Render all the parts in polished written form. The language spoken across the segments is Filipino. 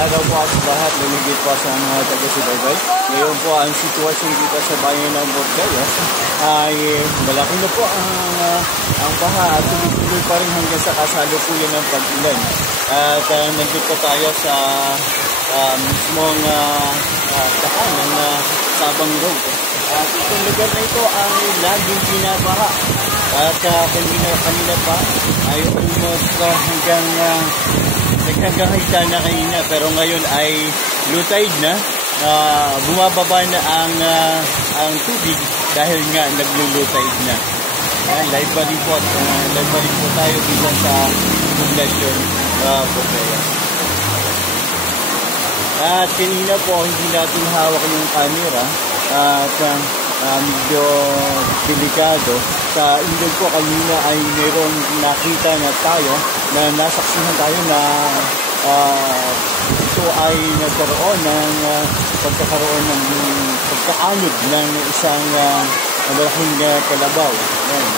araw po sa lahat, lumigit po sa mga taga-subaybay. Ngayon po ang sitwasyon dito sa bayan ng Burdeos ay malaki na po ang baha at tuloy-tuloy pa rin hanggang sa kasalukuyan ng pag-ulan. At nandito po tayo sa mismong daan ng Sabang Road. At itong lugar na ito ay laging binabaha. At kanina pa ay almost hanggang higda na kanina, pero ngayon ay low tide na. Bumababa na ang tubig dahil nga naglo-low tide na. Live pa rin po tayo bilang sa poblasyon Burdeos. At kanina po hindi natin hawak yung camera at medyo delikado. Sa indog po kanina ay mayroong nakita na tayo na nasaksihan tayo na ito ay nagkaroon ng pagkakaanod ng isang malaking kalabaw. Ayan.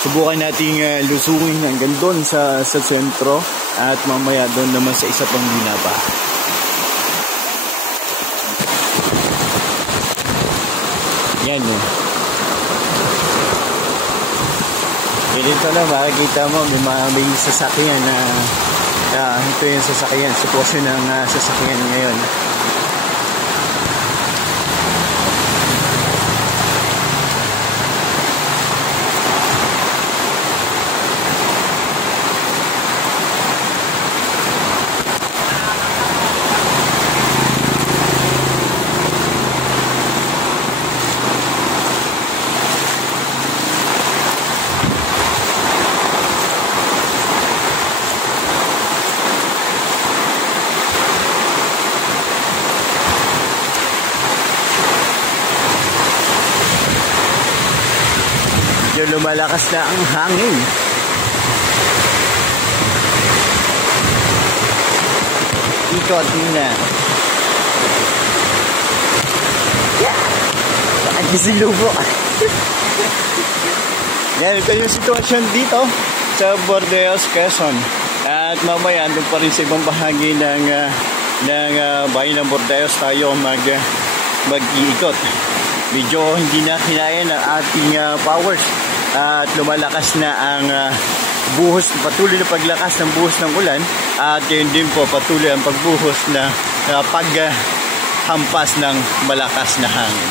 Subukan nating lusungin hanggang doon sa sentro at mamaya doon naman sa isa pang binaba. Yan yun. Dito na makikita mo may sasakyan na ito yung sasakyan, sitwasyon ng sasakyan ngayon. Lumalakas na ang hangin. Ikot na. Bakit kisilubo? Yan, ito yung sitwasyon dito sa Burdeos, Quezon. At mamaya andun pa rin sa ibang bahagi ng bayan ng Burdeos tayo mag-iikot. Medyo hindi na kinaya ng ating powers. At lumalakas na ang patuloy na paglakas ng buhos ng ulan, at yun din po patuloy ang pagbuhos na paghampas ng malakas na hangin.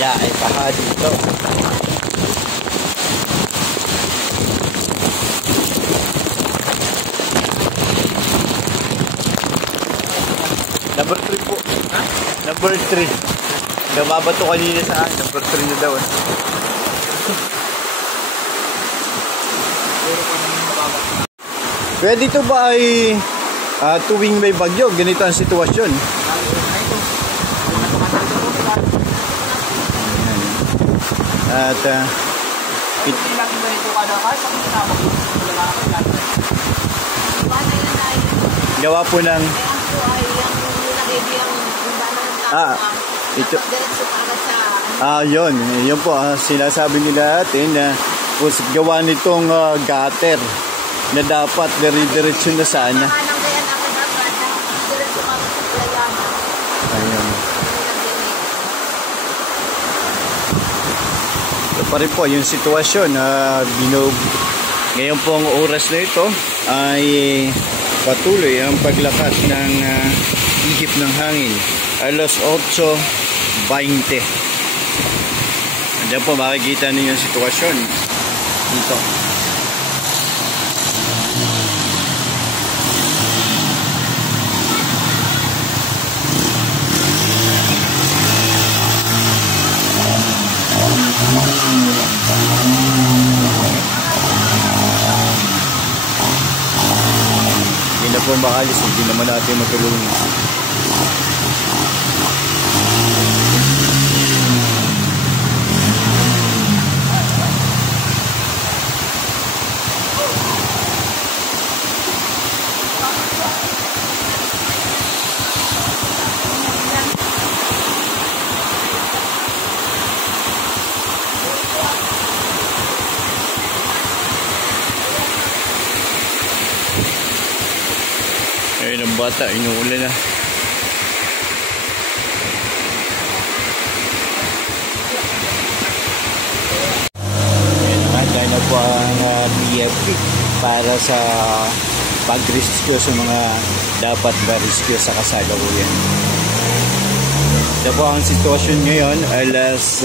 Yeah, ay paha dito. Number 3 po. Ha? Number 3. Nababato kanina sa number 3 na daw. Kaya dito ba ay tuwing may bagyo, ganito ang sitwasyon? At gawa po ng ito Yun po sinasabi nila atin na gawa nitong gutter na dapat dire-diretso na sana. Ayun. Ito pa rin po yung sitwasyon na ngayon pong oras na ito ay patuloy ang paglakas ng ihip ng hangin. Alas 8:20. Andiyan po makikita ninyo yung sitwasyon dito. Hindi na po makalis, hindi naman natin matulungan. Ayun ang bata, inuulan na. Ayun naman, dahil na po ang BFP para sa pag-rescue sa mga dapat ma-rescue sa kasalukuyan. Ito po ang sitwasyon ngayon, alas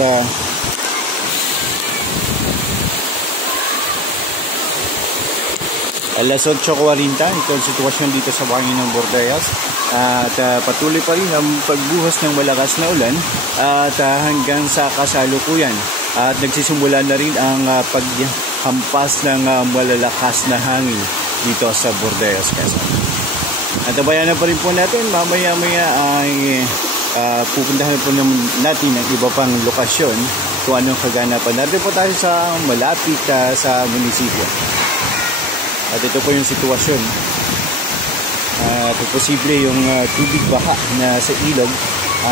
alas 8:40, ito ang sitwasyon dito sa bangin ng Bordeas. At patuloy pa rin ang pagbuhos ng malakas na ulan at hanggang sa kasalukuyan. At nagsisimula na rin ang paghampas ng malalakas na hangin dito sa Bordeas, Quezon. At abayanan pa rin po natin, mamaya-maya ay pupuntahan po natin ang iba pang lokasyon kung anong kaganapan. Narito po tayo sa malapit sa munisipyo. At ito po yung sitwasyon. Posible yung tubig baha na sa ilog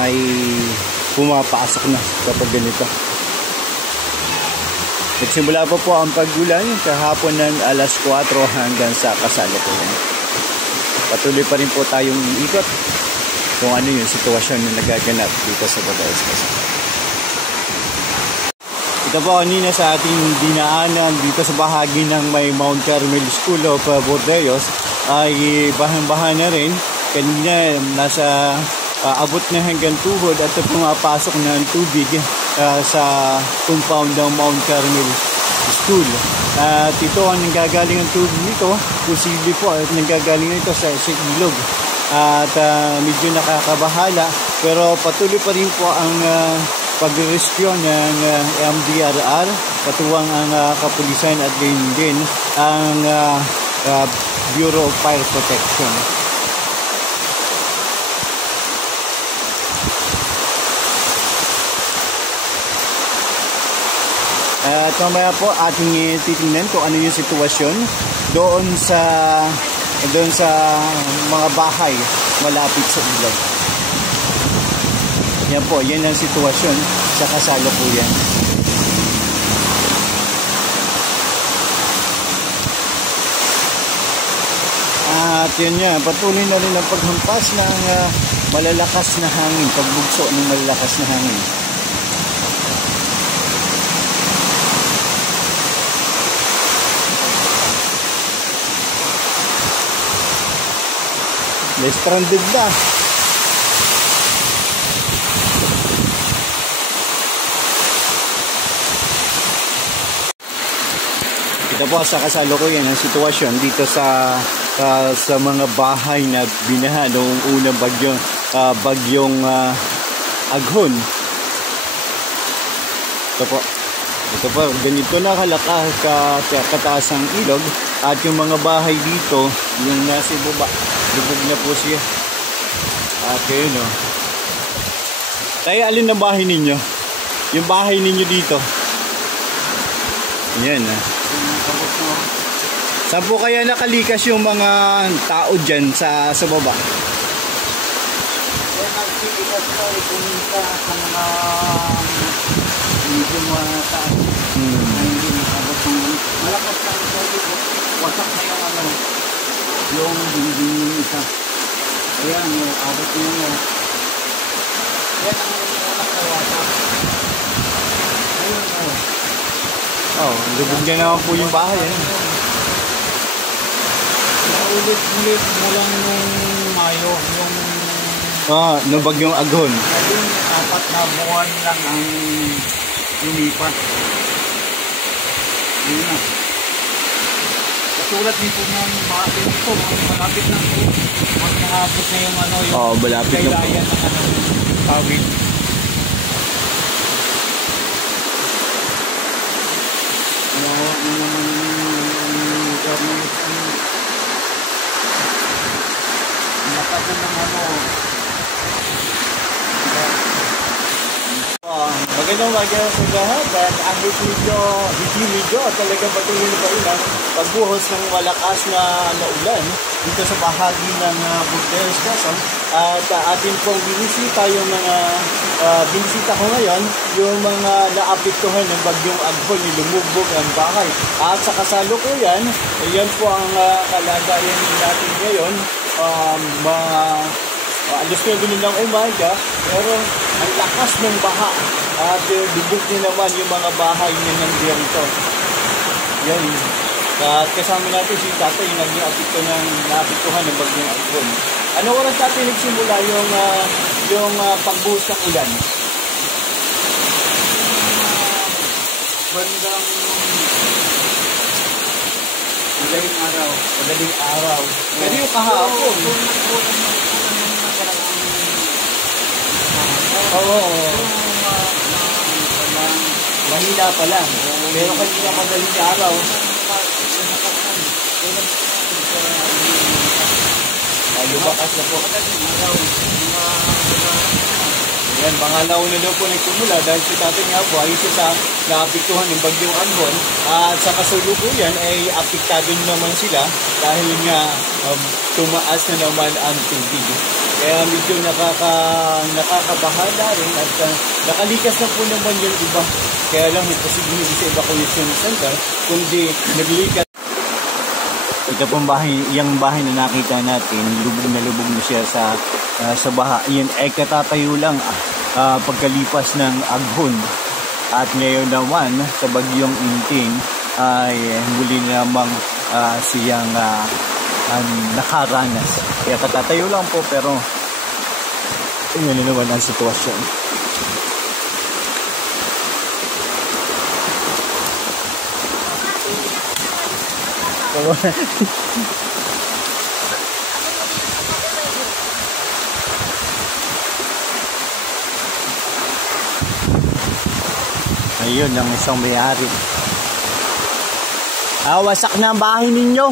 ay pumapasok na kapag ganito. Nagsimula pa po ang pagulan kahapon ng alas 4 hanggang sa kasalukuyan. Patuloy pa rin po tayong iikot kung ano yung sitwasyon na nagaganap dito sa Bordeas. Ito po kanina sa ating dinaanan dito sa bahagi ng may Mount Carmel School of Bordeas ay bahang-baha na rin. Kanina nasa abot na hanggang tuhod at pumapasok na ang tubig sa compound ng Mount Carmel School. At ito ang nanggagaling ang tubig nito, posible po at nanggagaling ito sa ilog. At medyo nakakabahala pero patuloy pa rin po ang pag-rescue ng MDRR, patuwang ang kapulisan at din ang Bureau of Fire Protection. At mamaya po ating titingnan kung ano yung sitwasyon doon sa mga bahay malapit sa ilog. Yan po, yan ang sitwasyon sa kasalukuyan. At yun yan, patuloy na rin ang paghampas ng malalakas na hangin, pagbugso ng malalakas na hangin. May stranded na. Ito po sa kasalukuyan ang sitwasyon dito sa mga bahay na binaha noong unang bagyong Aghon. Ito po, ganito na kataas ang ilog at yung mga bahay dito, yung nasa baba, lubog na po siya. At yun o. Tayo, alin ang bahay ninyo? Yung bahay ninyo dito. Yan ah. Saan po kaya nakalikas yung mga tao dyan sa baba? Yan, nakilikas na pumunta sa mga medyo mataas. Na hindi nakabot ng malakas na ito. Wasak na yung ano, yung dingding yung isa. Ayan, abot nyo yun. Yan ang unang nawasak. Ayun, Oh, lubog niya naman po yung bahay. Naulit-ulit mo lang nung Mayo, yung No bagyong Aghon. ayun, 4 na buwan lang ang lumipat. Ayun na. Katulad dito ng bahay ito, malapit na ito. Malapit na yung ano, yung Malapit na po. kailayan ng ano, tawid. Nawa na naman yung government matagal ng ano. Magandang umaga sa lahat at ang video talaga patuloy na paulan pagbuhos ng malakas na ulan dito sa bahagi ng Burdeos, Quezon. At atin pong binisita yung mga binisita ko ngayon yung mga naapektuhan ng bagyong Aghon, lumubog ang bahay. At sa kasalukuyan, yan po ang kalagayan natin ngayon. Alas 9 ng umaga, pero ang lakas ng baha at lubog din naman yung mga bahay na nandito. Yan. At kasama natin si tatay yung naging naapektuhan ng bagyong Aghon. Ano oras natin nagsimula yung pagbuhos ng ulan? Bandang madaling araw. Madaling araw. Pero yung kahapon. Oo. Mahina pa lang. Pero kanina madaling araw. Lumakas na po. Yan, pangalaw na daw po nagsimula dahil si tatay nga po ay isa sa naapektuhan ng bagyong Aghon at sa kasulukuyan ay apektado naman sila dahil nga tumaas na naman ang tubig. Kaya medyo nakakabahala rin at nakalikas na po naman yung iba. Kaya lang may posibleng sa evacuation center kundi naglikas. Ito pong bahay, yung bahay na nakita natin, lubog na siya sa baha. Yan ay katatayo lang pagkalipas ng Aghon. At ngayon naman sa bagyong Inting ay muli namang siyang nakaranas. Kaya katatayo lang po pero yun na naman ang sitwasyon. Ayun ang isang may-ari. Wasak na ang bahay ninyo.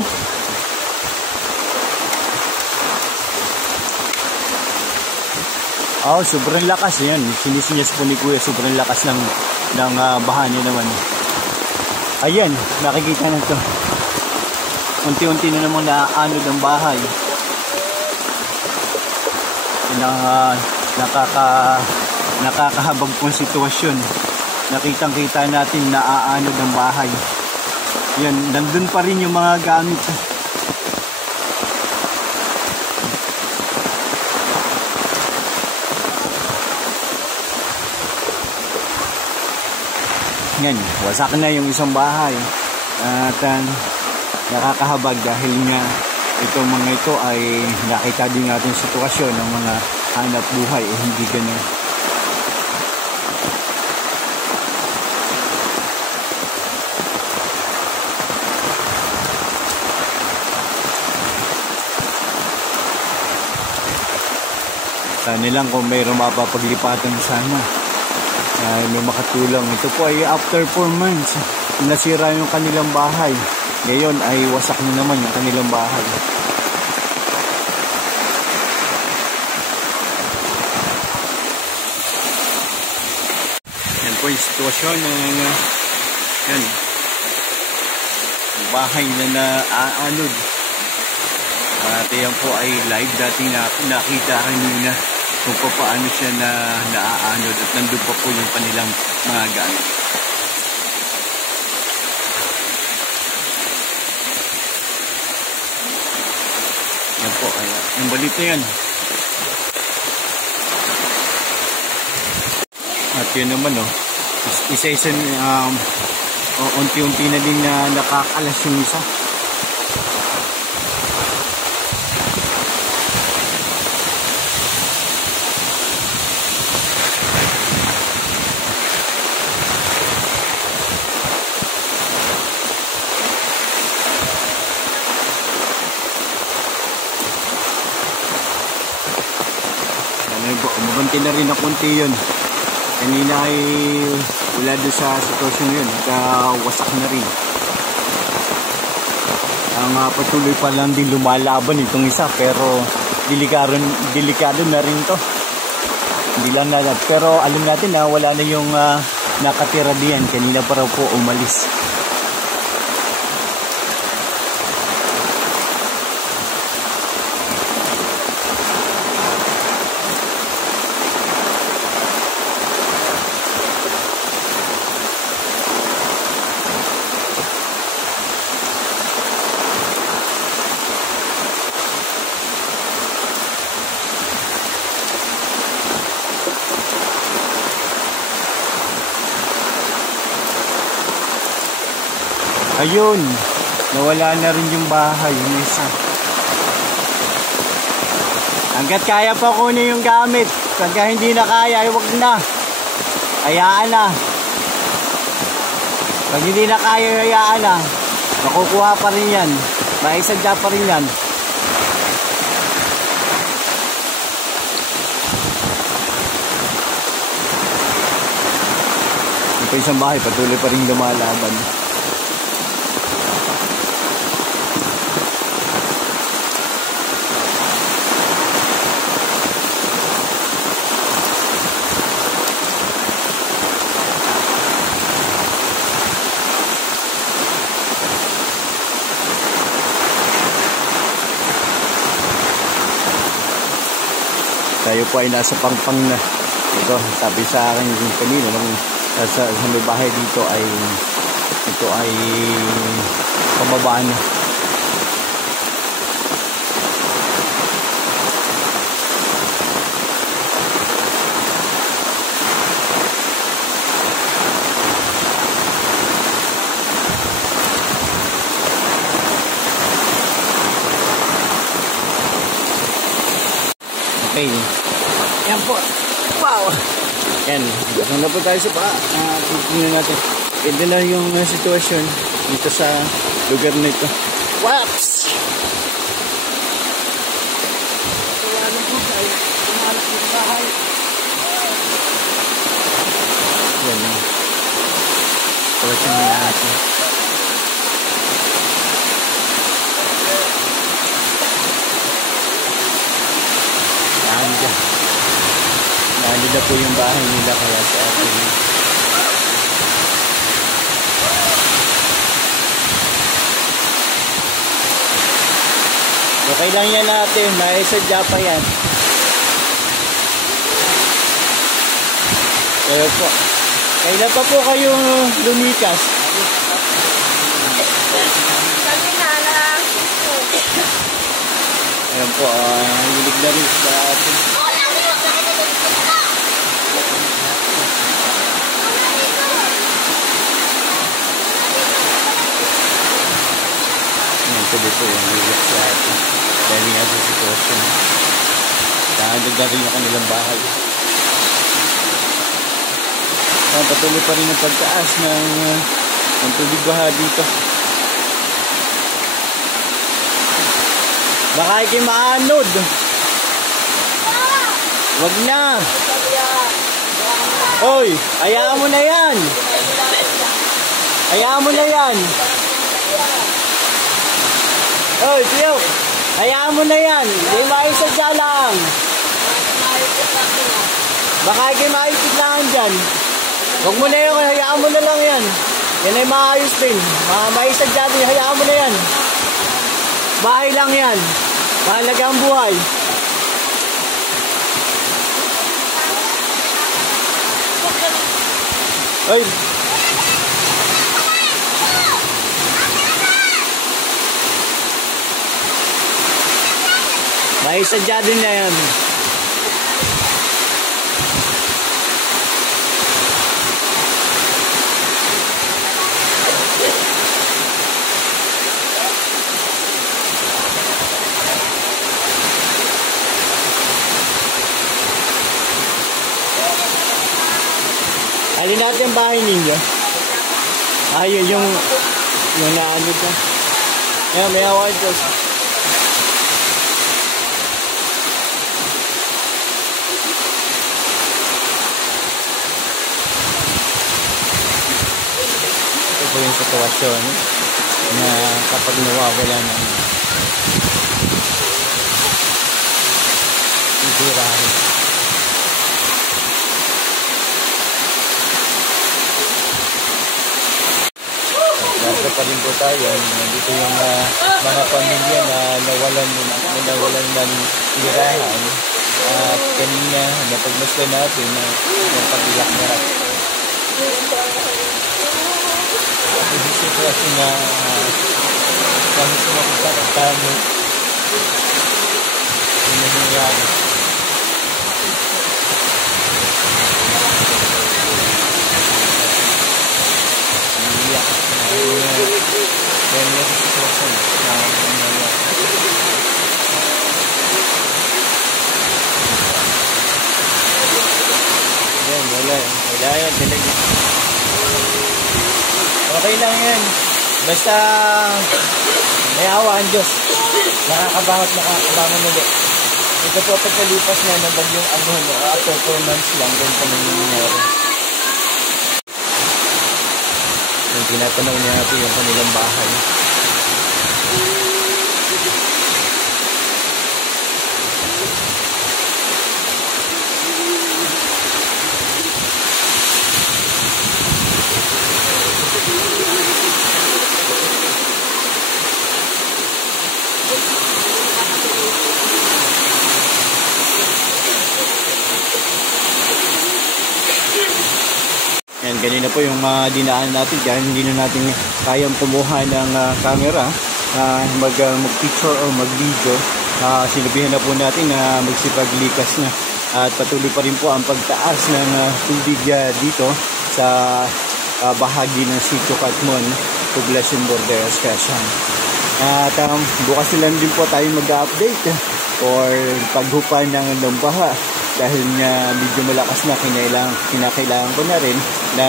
Sobrang lakas yan. Sinisinyas po ni Kuya, sobrang lakas ng baha niya naman. Ayan, nakikita na to. Unti-unti na namang naaanod ang bahay. Nakakahabag pong sitwasyon. Nakitang-kita natin naaanod ang bahay. Yan, nandun pa rin yung mga gamit. Yan, wasak na yung isang bahay. At nakakahabag dahil nga itong mga ito ay nakita din natin sitwasyon ng mga hanap buhay hindi ganun. Sana lang kung mayroong mapapaglipatan sana may makatulong. Ito po ay after 4 months nasira yung kanilang bahay. Ngayon ay wasak na naman yung kanilang bahay. Yan po yung sitwasyon ng yan, bahay na naaanod. At yan po ay live dating nakita kanina kung paano siya naaanod at nandun pa po yung kanilang mga gamit. Yan po, yung balit na yan. At yun naman, isa-isa unti-unti na din na nakakalas yung isa. Mabanti na rin na konti yun. Kanina ay wala doon sa sitwasyon yun. Wasak na rin. Ang patuloy pa lang din lumalaban itong isa. Pero delikado na rin to. Hindi lang nalat. Pero alam natin na wala na yung nakatira diyan. Kanina pa raw po umalis. Ayun, nawala na rin yung bahay, yung isa. Hanggat kaya pa kunin yung gamit, pagka hindi na kaya, ay wag na. Hayaan na. Pag hindi na kaya, hayaan na. Makukuha pa rin yan. Maisadya pa rin yan. Ito isang bahay, patuloy pa rin lumalaban. Tayo po ay nasa pangpang na. Ito, sabi sa akin yung kanina nung sa may bahay dito ay ito ay pababa na. Okay. Yan po. Wow! Yan. Gusto na po tayo sa paa. Tingnan natin. Ito na yung sitwasyon dito sa lugar na ito. Waps! Yan na. Sitwasyon na natin. Nalila po yung bahay nila kaya sa atin. Okay lang yan natin. Naisadya pa yan. Kaya po. Kailan pa po kayo lumikas? Ayan po. Hilig na rin sa atin. Tuloy po yung hilig sa atin. Dahil nga sa sitwasyon. Nahagad na rin ang kanilang bahay. Patuloy pa rin ang pagtaas ng tubig baha dito. Baka ikimaanod. Wag na. Hoy, hayaan mo na yan. Hayaan mo na yan. Hoy, Tiyo. Hayaan mo na yan. Hindi maisadya lang. Baka ikimaipit lang dyan. Huwag mo na yun. Hayaan mo na lang yan. Yan ay maayos din. Maisadya din. Hayaan mo na yan. Bahay lang yan. Mahalaga ang buhay. Ay! May sadya din na yan. Alin natin ang bahay ninyo? Ayun, yung naano ka. Yan, may awan ko. Ito po yung sitwasyon na kapag nawawala ng ibirahin. Nasa pa rin po tayo. Nandito yung mga pamilya na nawalan ng tirahan. At kanina, napagmasdan natin na yung pag-ilak na rin. Yung sitwasyon na kami sumakot-tamo yung nangyayari. Yan yung sitwasyon na nangyayari. Yan, wala yan talaga. Okay lang yan. Basta may awa ang Diyos. Nakakabangon ulit. Ito po pagkalipas na ng bagyong Agono. After 4 months lang, ganun pa nangyayari. Yung tinatanaw niya natin yung kanilang bahay. Yan, ganyan na po yung dinaan natin dahil hindi na natin kayang kumuha ng camera, mag-picture o mag-video. Sinabihan na po natin na magsipaglikas na at patuloy pa rin po ang pagtaas ng tubig dito sa bahagi ng Sitio Catmon, Poblacion Borderos, Quezon. At bukas na lang din po tayo mag-update or paghupa ng lumbaha. Dahil nga medyo malakas na, kinakailangan ko na rin na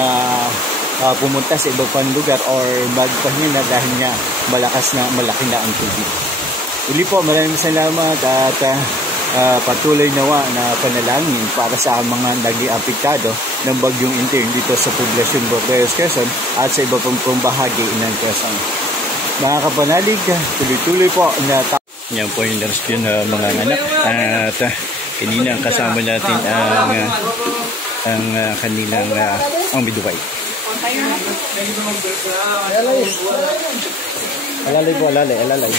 pumunta sa iba pang lugar or magpahinga dahil nga malaki na ang tubig. Uli po, maraming salamat at patuloy nawa na panalangin para sa mga naging apektado ng bagyong Intern dito sa Poblacion Borderos, Quezon at sa iba pang bahagi ng Quezon. Mga kapanalig, tuloy-tuloy po na yan po yung rescue ng mga anak at kanina kasama natin ang kanilang ang midwife. Alalay po, alalay.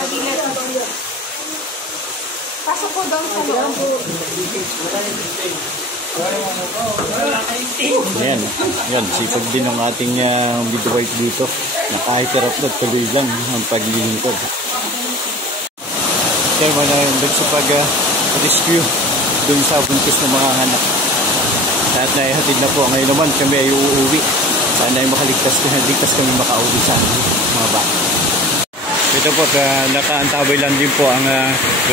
Ate dito. Pasok po doon sa loob. Yan, sipag din ng ating midwife dito na kahit hirap na tuloy lang ang paglilingkod. Kaya wala yung sa pag-rescue doon sa buntis ng mga anak. At naihatid na po. Ngayon naman kami ay uuwi. Sana ay makaligtas kami makauwi sa mga bata. Ito po, nakaantabay lang din po ang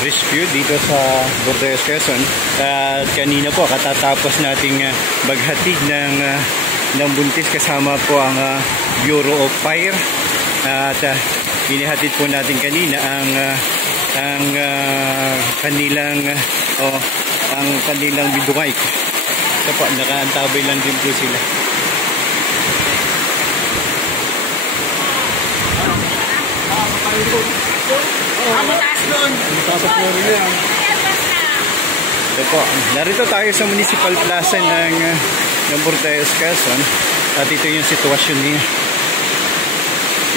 rescue dito sa Borderos, Quezon. At kanina po, katatapos nating maghatid ng buntis kasama po ang Bureau of Fire. At inihatid po natin kanina ang kanilang midwife. Ito po, nakaantabay lang din po sila. Mataas doon. Mataas sa floor niya. Ito po, narito tayo sa Municipal Plaza ng Borderos, Quezon. At ito yung sitwasyon niya.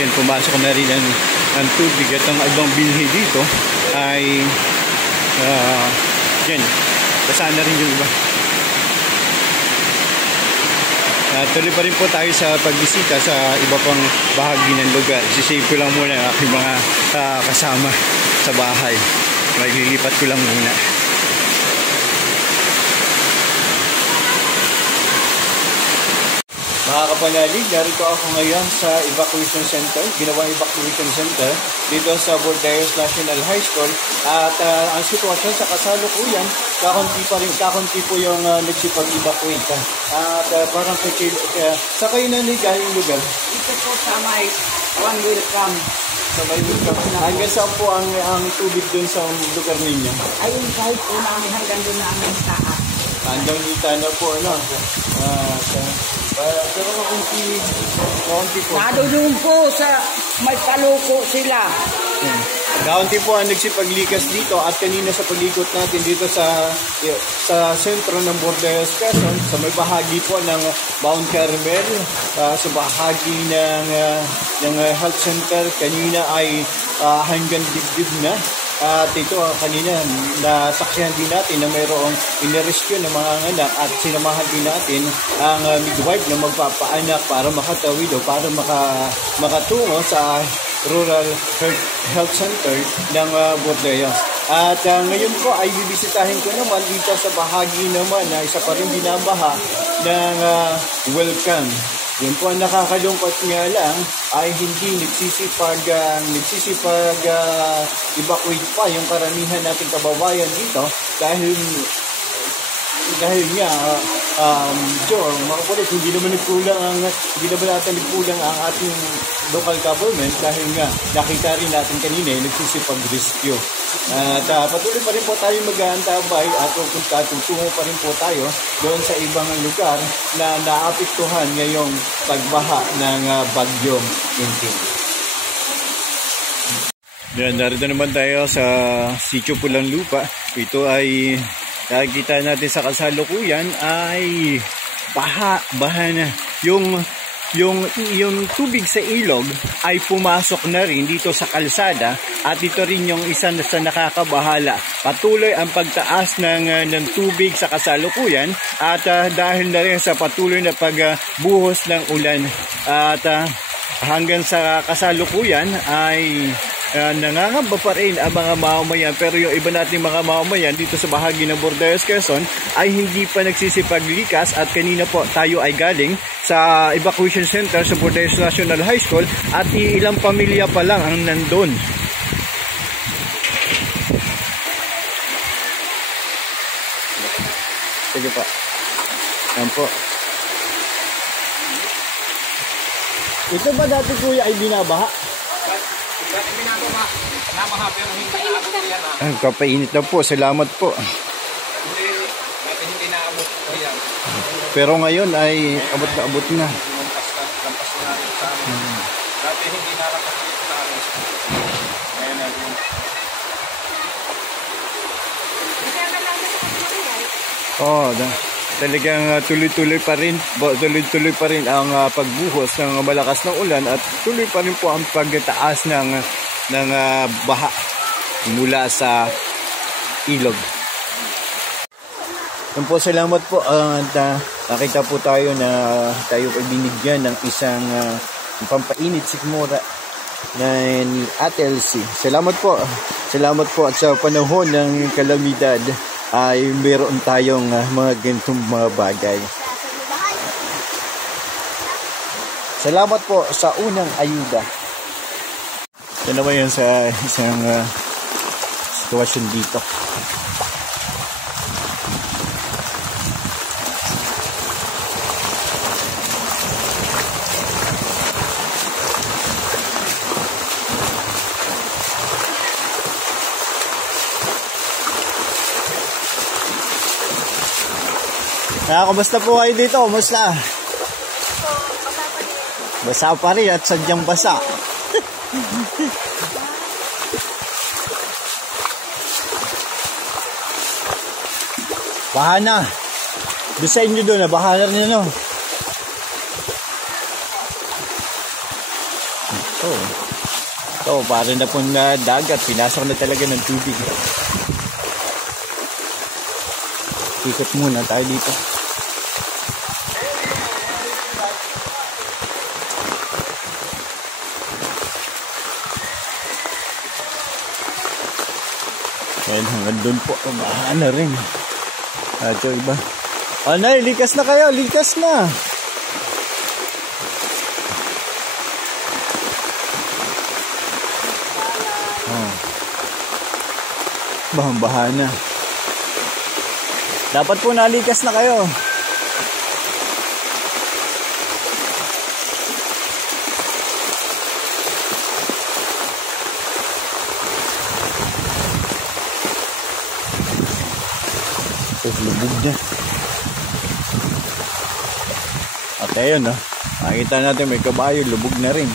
Yan, pumasok na rin ang ng tubig at ang ibang bilhi dito ay yan, basa na rin yung iba. Tuloy pa rin po tayo sa pagbisita sa iba pang bahagi ng lugar. Sisave ko lang muna ang aking mga kasama sa bahay. Maglilipat ko lang muna. Mga kapanalig, narito ako ngayon sa evacuation center, ginawang evacuation center dito sa Bordayos National High School. At ang sitwasyon sa kasalukuyan, kakunti po yung nagsipag-evacuate. At parang sa kayo na galing lugar? Ito po sa may one welcome. Sa may welcome. Hanggang saan po ang tubig dun sa lugar ninyo? Ayun, kahit po namin hanggang doon namin sa hanggang dito na po, ano? Pero kaunti po. Nadulong po sa may paluko sila. Kaunti po ang nagsipaglikas dito at kanina sa pag-ikot natin dito sa sentro ng Bordayos, Quezon, sa may bahagi po ng Mount Carmel, sa bahagi ng health center, kanina ay hanggang dibdib na. At ito kanina nasaksihan din natin na mayroong inirescue ng mga anak at sinamahan din natin ang midwife na magpapaanak para makatawid o para makatungo sa rural health center ng Bordayos. At ngayon po ay bibisitahin ko naman dito sa bahagi naman na isa pa rin binabaha ng welcome. Yun po ang nakakalungkot nga lang ay hindi nagsisipag-evacuate pa yung karamihan nating kababayan dito dahil nga mga kulit, hindi naman nagkulang ang ating local government dahil nga nakita rin natin kanina nagsisipag-rescue. At patuloy pa rin po tayo mag-aantabay at tutungo pa rin po tayo doon sa ibang lugar na naapektuhan ngayong pagbaha ng bagyong Quintin. Yan, narito naman tayo sa Sitio Pulang Lupa. Ito ay nakikita natin sa kasalukuyan ay baha na. Yung tubig sa ilog ay pumasok na rin dito sa kalsada at ito rin yung isa sa nakakabahala. Patuloy ang pagtaas ng tubig sa kasalukuyan at dahil na rin sa patuloy na pagbuhos ng ulan at hanggang sa kasalukuyan ay nangangamba pa rin ang mga mamamayan, pero yung iba nating mga mamamayan dito sa bahagi ng Bordayos, Quezon ay hindi pa nagsisipaglikas at kanina po tayo ay galing sa evacuation center sa Bordayos National High School at ilang pamilya pa lang ang nandun. Sige pa. Yan po. Ito ba dati kuya ay binabaha? Dati binabaha pero hindi naabot yan. Ang kapainit na po, salamat po. Dati hindi naabot po yan. Pero ngayon ay abot na abot na. Lampas na sa amin. Dati hindi narapat dito sa amin. Ngayon na rin. Talagang tuloy-tuloy pa rin ang pagbuhos ng malakas na ulan at tuloy pa rin po ang pagtaas ng baha mula sa ilog. Po, salamat po at nakita po tayo na tayo ay binigyan ng isang pampainit sikmura na ni Ate Elsie. Salamat po at sa panahon ng kalamidad ay meron tayong mga ganitong mga bagay. Salamat po sa unang ayuda. Ito naman yun sa isang sitwasyon dito. Kumusta po kayo dito? Kumusta? Basa pa rin at sadyang basa. Baha na. Doon sa inyo doon, baha na rin no? Ito, para na pong dagat. Pinasok na talaga ng tubig. Ikot muna tayo dito. Ayan, hanggang doon po. Bahaan na rin. At yung iba. Oh, Nay, likas na kayo. Likas na. Oh. Bahang-baha na. Dapat po nalikas na kayo. Lubog niya. At ayun, no? Makikita natin may kabayo, lubog na rin.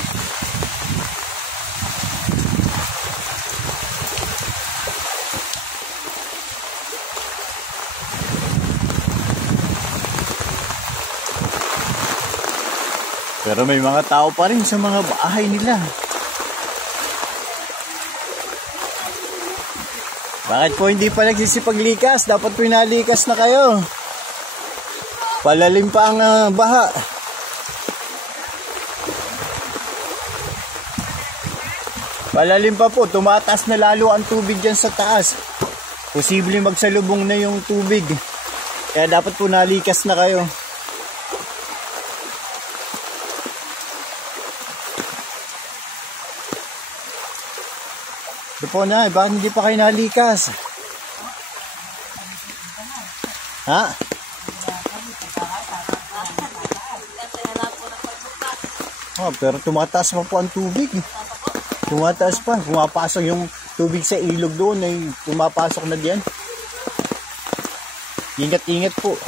Pero may mga tao pa rin sa mga bahay nila. Bakit po hindi pa nagsisipaglikas? Dapat po inalikas na kayo. Palalim pa ang baha. Palalim pa po. Tumataas na lalo ang tubig dyan sa taas. Posible magsalubong na yung tubig. Kaya dapat po nalikas na kayo. Ito po na, bakit hindi pa kayo nalikas? Ha? Oh, pero tumataas pa po ang tubig. Tumataas pa. Pumapasok yung tubig sa ilog doon ay pumapasok na diyan. Ingat-ingat po.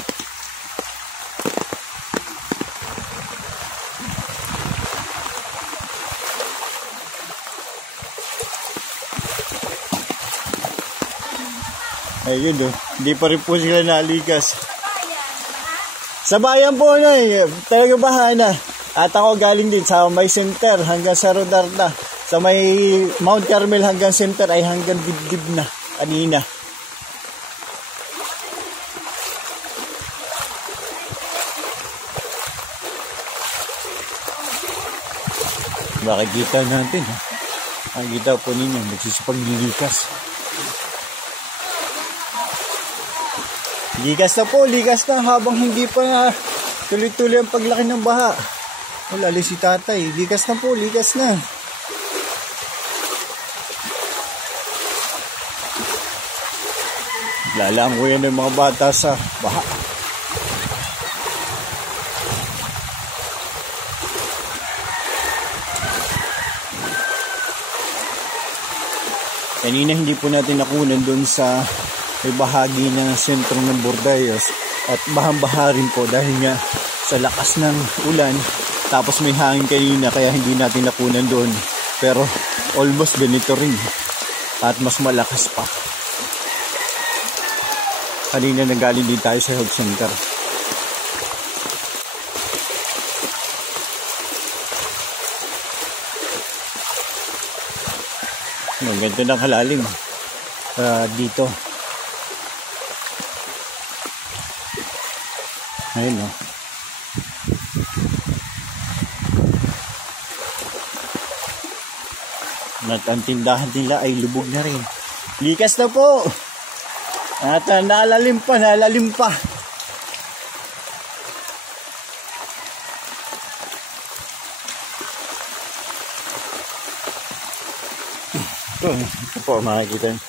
Ayun o, hindi pa rin po sila nalikas. Sa bayan po na talaga baha na. At ako galing din sa may center hanggang sa Rodarta. Sa may Mount Carmel hanggang center ay hanggang dibdib na kanina. Makikita natin. Makikita po ninyo, magsisipaglilikas. Ligas na po, ligas na habang hindi pa tuloy-tuloy ang paglaki ng baha. Wala, si tatay. Ligas na po, ligas na. Lalang ko yan ng mga bata sa baha. Kanina hindi po natin nakunan doon sa may bahagi ng sentro ng Bordayos at bahang-baha rin po dahil nga sa lakas ng ulan tapos may hangin kanina kaya hindi natin nakunan doon, pero almost ganito rin at mas malakas pa. Kanina nanggaling din tayo sa health center. Ang ganito ng kalalim dito. Ayun o. At ang tindahan nila ay lubog na rin. Likas na po. At nalalim pa, nalalim pa. Ito po, makikita nyo.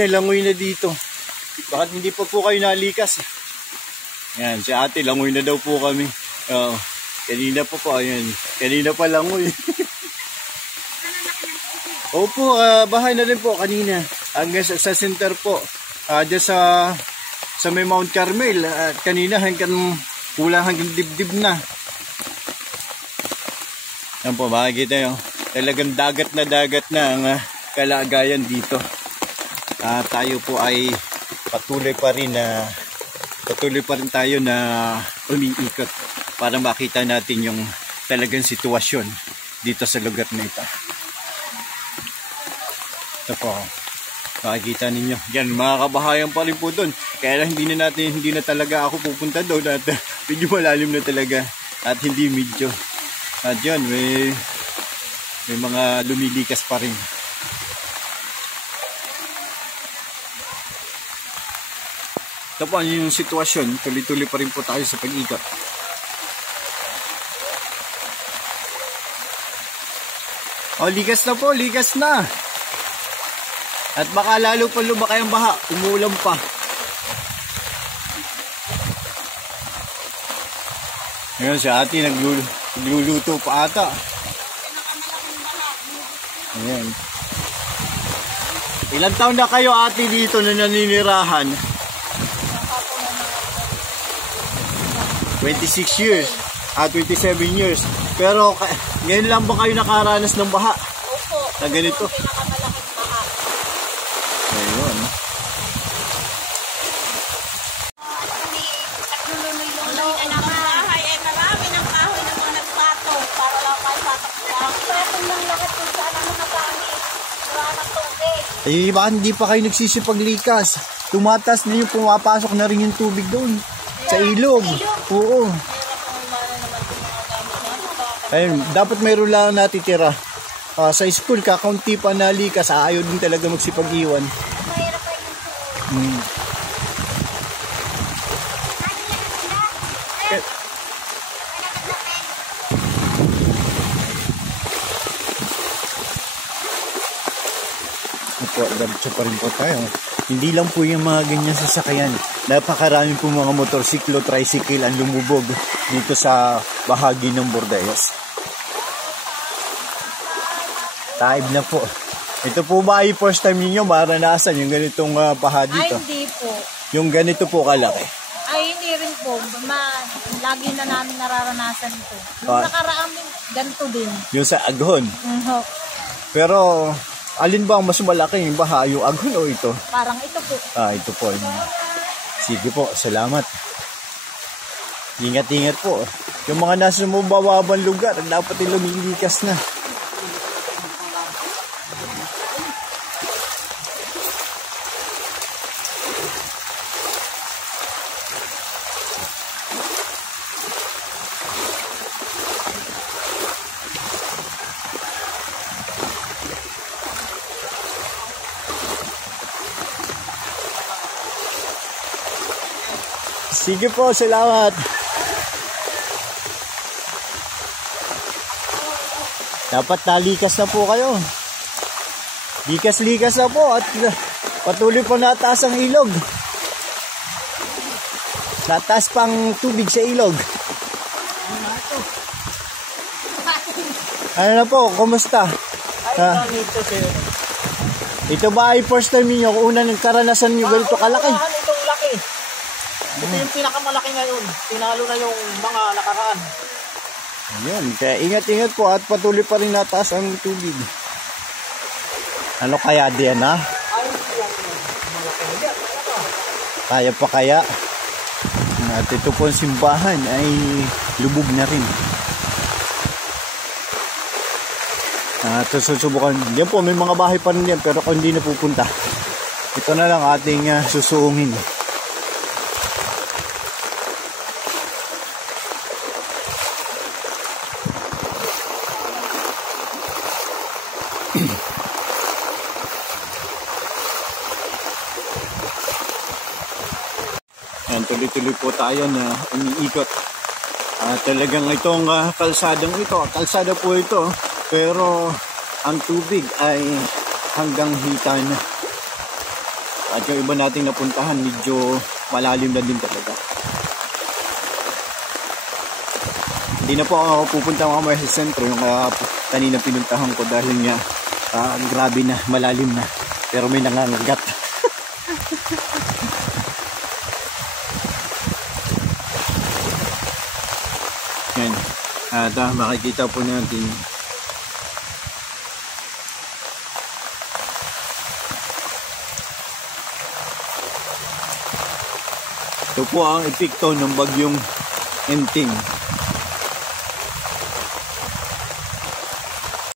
Langoy na dito. Bakit hindi pa po kayo nalikas? Yan, si ate, langoy na daw po kami. Kanina pa po, ayan. Kanina pa langoy. Opo, bahay na rin po kanina. Hanggang sa center po. Diyan sa may Mount Carmel. Kanina hanggang kulang hanggang dibdib na. Yan po, makikita nyo. Talagang dagat na ang kalagayan dito. Tayo po ay patuloy pa rin tayo na umiikot. para makita natin yung talagang sitwasyon dito sa lugar na ito. Ito po, makikita ninyo. Yan, mga kabahayan pa rin po doon. Kaya lang hindi na talaga ako pupunta doon at medyo malalim na talaga at hindi medyo. At yun, may mga lumilikas pa rin. Ito po yung sitwasyon. Tuloy-tuloy pa rin po tayo sa pag-ikot. O, ligas na po, ligas na. At baka lalo pa lumaki ang baha, umuulan pa. Ngayon si ate nagluluto pa ata. Ayan. Ilang taon na kayo ate dito na naninirahan? 26 years. 27 years. Pero ngayon lang ba kayo nakaranas ng baha? Opo. Na ganito? Pinakamalaking baha. Ayun. Naglulunoy na naman. Bahay ay marami ng kahoy na mga nagpatong para lang kayo patakbuhan. Patong lang lahat kung saan ang mga gamit. Wala ng tubig. Eh, bakit hindi pa kayo nagsisipaglikas? Tumatas na yung pumapasok na rin yung tubig doon. Sa ilog. Oo. Ayun, dapat mayroon lang natitira. Sa school, kakaunti pa na likas, ayaw din talaga magsipag-iwan. Mahirap ay yung Opo, diretso pa rin po tayo. Hindi lang po yung mga ganyan sasakyan. Napakarami po mga motorsiklo, tricycle ang lumubog dito sa bahagi ng Bordayas. Taib na po. Ito po ba ay first time ninyo maranasan yung ganitong baha dito? Ay, hindi po. Yung ganito po kalaki? Ay, hindi rin po. Lagi na namin nararanasan ito. Nung nakaraan, ganito din. Yung sa Aghon. Pero alin ba ang mas malaki yung baha? Yung Aghon o ito? Parang ito po. Ito po. Sige po, salamat. Ingat-ingat po. Yung mga nasa mababang lugar, dapat lumilikas na. Sige po, salamat. Dapat nalikas na po kayo. Likas-likas na po at patuloy po nataas ang ilog. Nataas pang tubig sa ilog. Ano na po, kumusta? Ito ba ay first time niyo kung una ng karanasan niyo ganito kalaki? Itong laki. Ito yung pinakamalaki ngayon. Tinalo na yung mga nakaraan. Ayan, kaya ingat-ingat po at patuloy pa rin nataas ang tubig. Ano kaya diyan ha? Kaya pa kaya? At ito po ang simbahan ay lubog na rin. At susubukan. Diyan po may mga bahay pa rin diyan pero kung hindi na pupunta. Ito na lang ating susuungin. Yan, tuloy-tuloy po tayo na umiikot. Talagang itong kalsadang ito, kalsada po ito, pero ang tubig ay hanggang hita na. At yung iba nating napuntahan, medyo malalim na din talaga. Hindi na po ako pupunta mamaya sa sentro, yung kanina pinuntahan ko dahil nga grabe na, malalim na. Pero may nangangagat. Yan. At makikita po natin ito po ang epekto ng bagyong Enting.